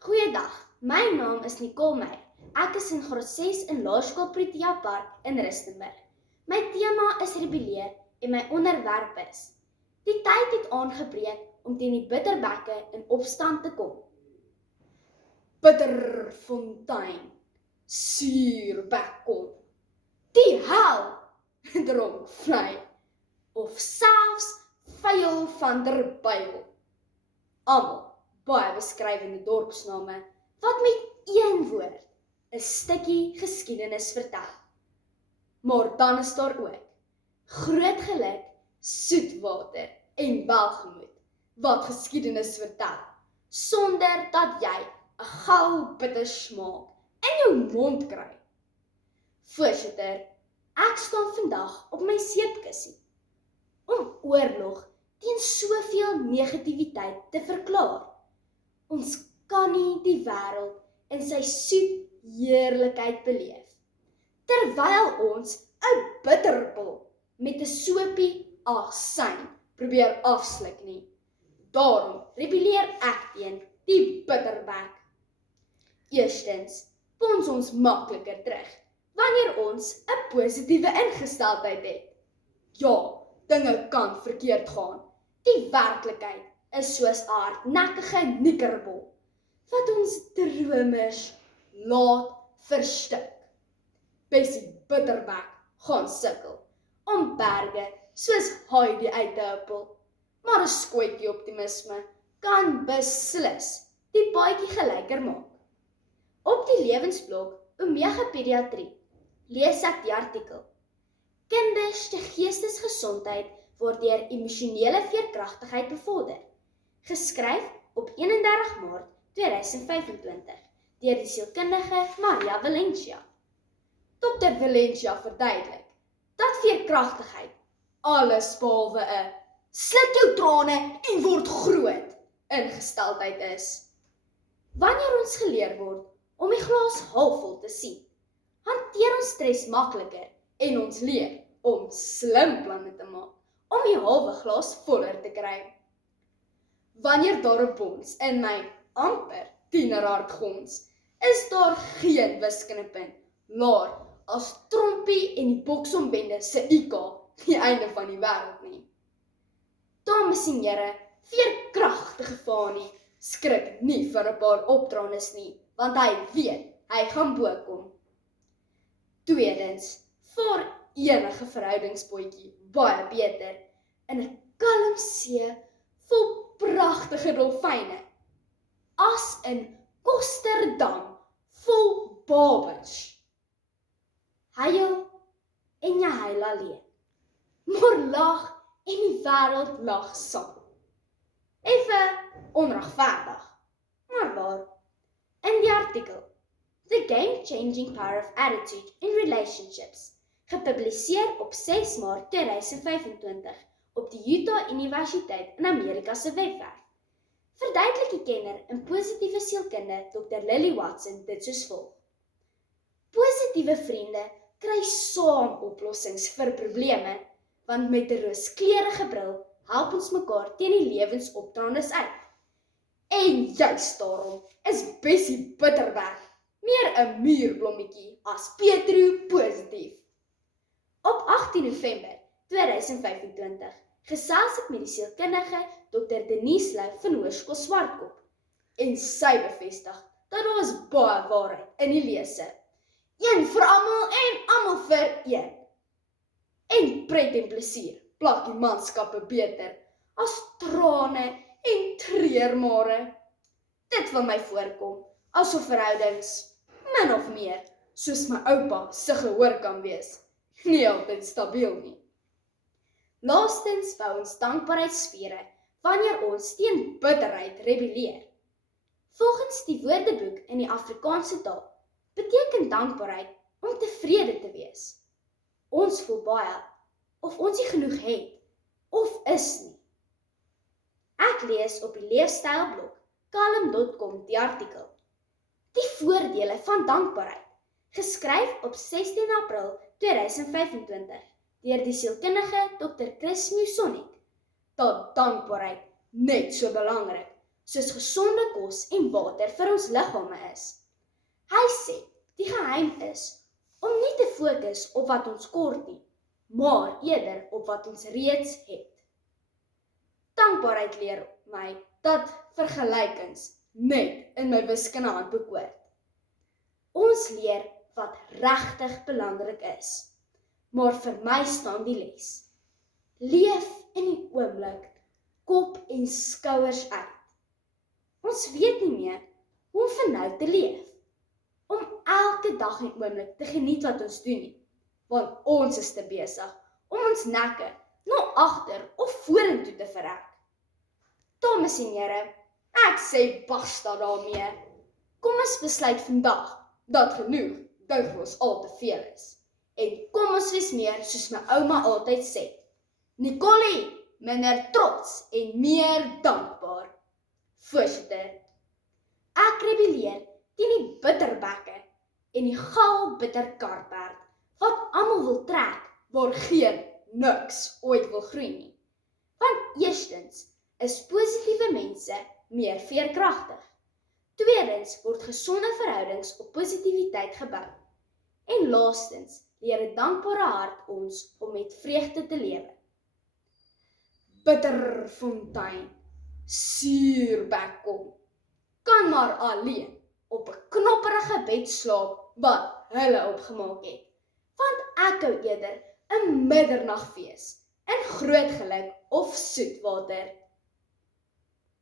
Goeiedag, my naam is Nicole Meyer. Ek is in graad 6 in Laerskool Protea Park in Rustenburg. My tema is rebelleer en my onderwerp is: die tyd het aangebreek om teen die bitterbekke in opstand te kom. Bitterfontein, suurbek kom, die hel dronk vlei, of selfs vuil van der Byl. Almal baie beskrywende dorpsname wat met een woord 'n stukkie geskiedenis vertel. Maar dan is daar ook groot geluk, soet water en welgemoed wat geskiedenis vertel, sonder dat jy 'n gou bitter smaak in jou mond kry. Voorsitter, ek staan vandag op my seepkussie om oorlog teen soveel negativiteit te verklaar. Ons kan nie die wêreld in sy soet heerlikheid beleef, terwyl ons 'n bitterpil met 'n sopie asyn probeer afsluk nie. Daarom rebelleer ek teen die bitterbek. Eerstens, pons ons makliker terug, wanneer ons 'n positiewe ingesteldheid het. Ja, dinge kan verkeerd gaan. Die werklikheid is soos 'n hardnekkige nikkerbol, wat ons dromers laat verstik. Bessie Bitterbek gaan sukkel om berge soos Heidi uit te huppel, maar 'n skootjie optimisme kan beslis die paadjie gelyker maak. Op die lewensblok Omega Pediatrie lees ek die artikel: Kinders se geestesgesondheid word deur emosionele veerkragtigheid bevorder, geskryf op 31 Maart 2025 deur die sielkundige Maria Valencia. Dr. Valencia verduidelik dat veerkragtigheid alles behalwe 'n slit jou trane en word groot ingesteldheid is. Wanneer ons geleer word om die glas halfvol te sien, hanteer ons stres makliker en ons leer om slim planne te maak om die halwe glas voller te kry. Wanneer daar 'n bons in my amper tienerhart gons, is daar geen wiskundepunt laer as Trompie en die Boksombende se IQ die einde van die wêreld nie. Dames en here, veerkragtige Fanie skrik nie vir 'n paar opdraandes nie, want hy weet hy gaan bokom. Tweedens, vaar enige verhoudingsbootjie baie beter in 'n kalm see vol pragtige dolfyne as in Kosterdam vol babas. Huil en jy huil alleen, maar lag en die wêreld lag saam. Effe onregverdig, maar waar. In die artikel The Game-Changing Power of Attitude in Relationships, gepubliseer op 6 Maart 2025 op die Utah Universiteit in Amerika se webwerf, verduidelik die kenner in positiewe sielkunde Dr. Lily Watson dit soos volg: positiewe vriende kry saam oplossings vir probleme, want met 'n rooskleurige bril help ons mekaar teen die lewensopdraandes uit. En juist daarom is Bessie Bitterbek meer 'n muurblommetjie as Petro positief. Op 18 November 2025 gesels ek met die sielkundige Dr. Denise Lou van Hoërskool Swartkop en sy bevestig dat daar is baie waarheid in die lese. Een vir almal en almal vir een. En pret en plesier plak die manskappe beter as trane en treurmare. Dit wil my voorkom asof verhoudings min of meer soos my oupa se gehoor kan wees, nie altyd stabiel nie. Laastens wou ons dankbaarheidsfere wanneer ons teen bitterheid rebelleer. Volgens die Woordeboek in die Afrikaanse taal beteken dankbaarheid om tevrede te wees. Ons voel baie of ons nie genoeg het of is nie. Ek lees op die leefstylblok calm.com die artikel Die voordele van dankbaarheid, geskryf op 16 April 2025 deur die sielkundige Dr. Chris Musonic, dat dankbaarheid net so belangrik soos gesonde kos en water vir ons liggame is. Hy sê, die geheim is om nie te fokus op wat ons kort nie, maar eerder op wat ons reeds het. Dankbaarheid leer my dat vergelykings net in my wiskunde handboek hoort. Ons leer wat regtig belangrik is, maar vir my staan die les. Leef in die oomblik, kop en skouers uit. Ons weet nie meer hoe om vir nou te leef, om elke dag en oomblik te geniet wat ons doen nie, want ons is te besig om ons nekke na agter of vorentoe te verrek. Dames en here, ek sê basta daarmee. Kom ons besluit vandag dat genoeg dikwels al te veel is. En kom ons wees meer soos my ouma altyd sê. Nicole, minder trots en meer dankbaar. Voorsitter, ek rebelleer teen die bitterbekke en die gaal bitterkarperd wat almal wil trek waar geen niks ooit wil groei nie. Want eerstens is positiewe mense meer veerkragtig. Tweedens word gesonde verhoudings op positiwiteit gebou. En laastens leer 'n dankbare hart ons om met vreugde te lewe. Bitterfontein, suurbekkom, kan maar alleen op 'n knopperige bed slaap wat hulle opgemaak het. Want ek hou eerder 'n middernagfees in groot geluk of soetwater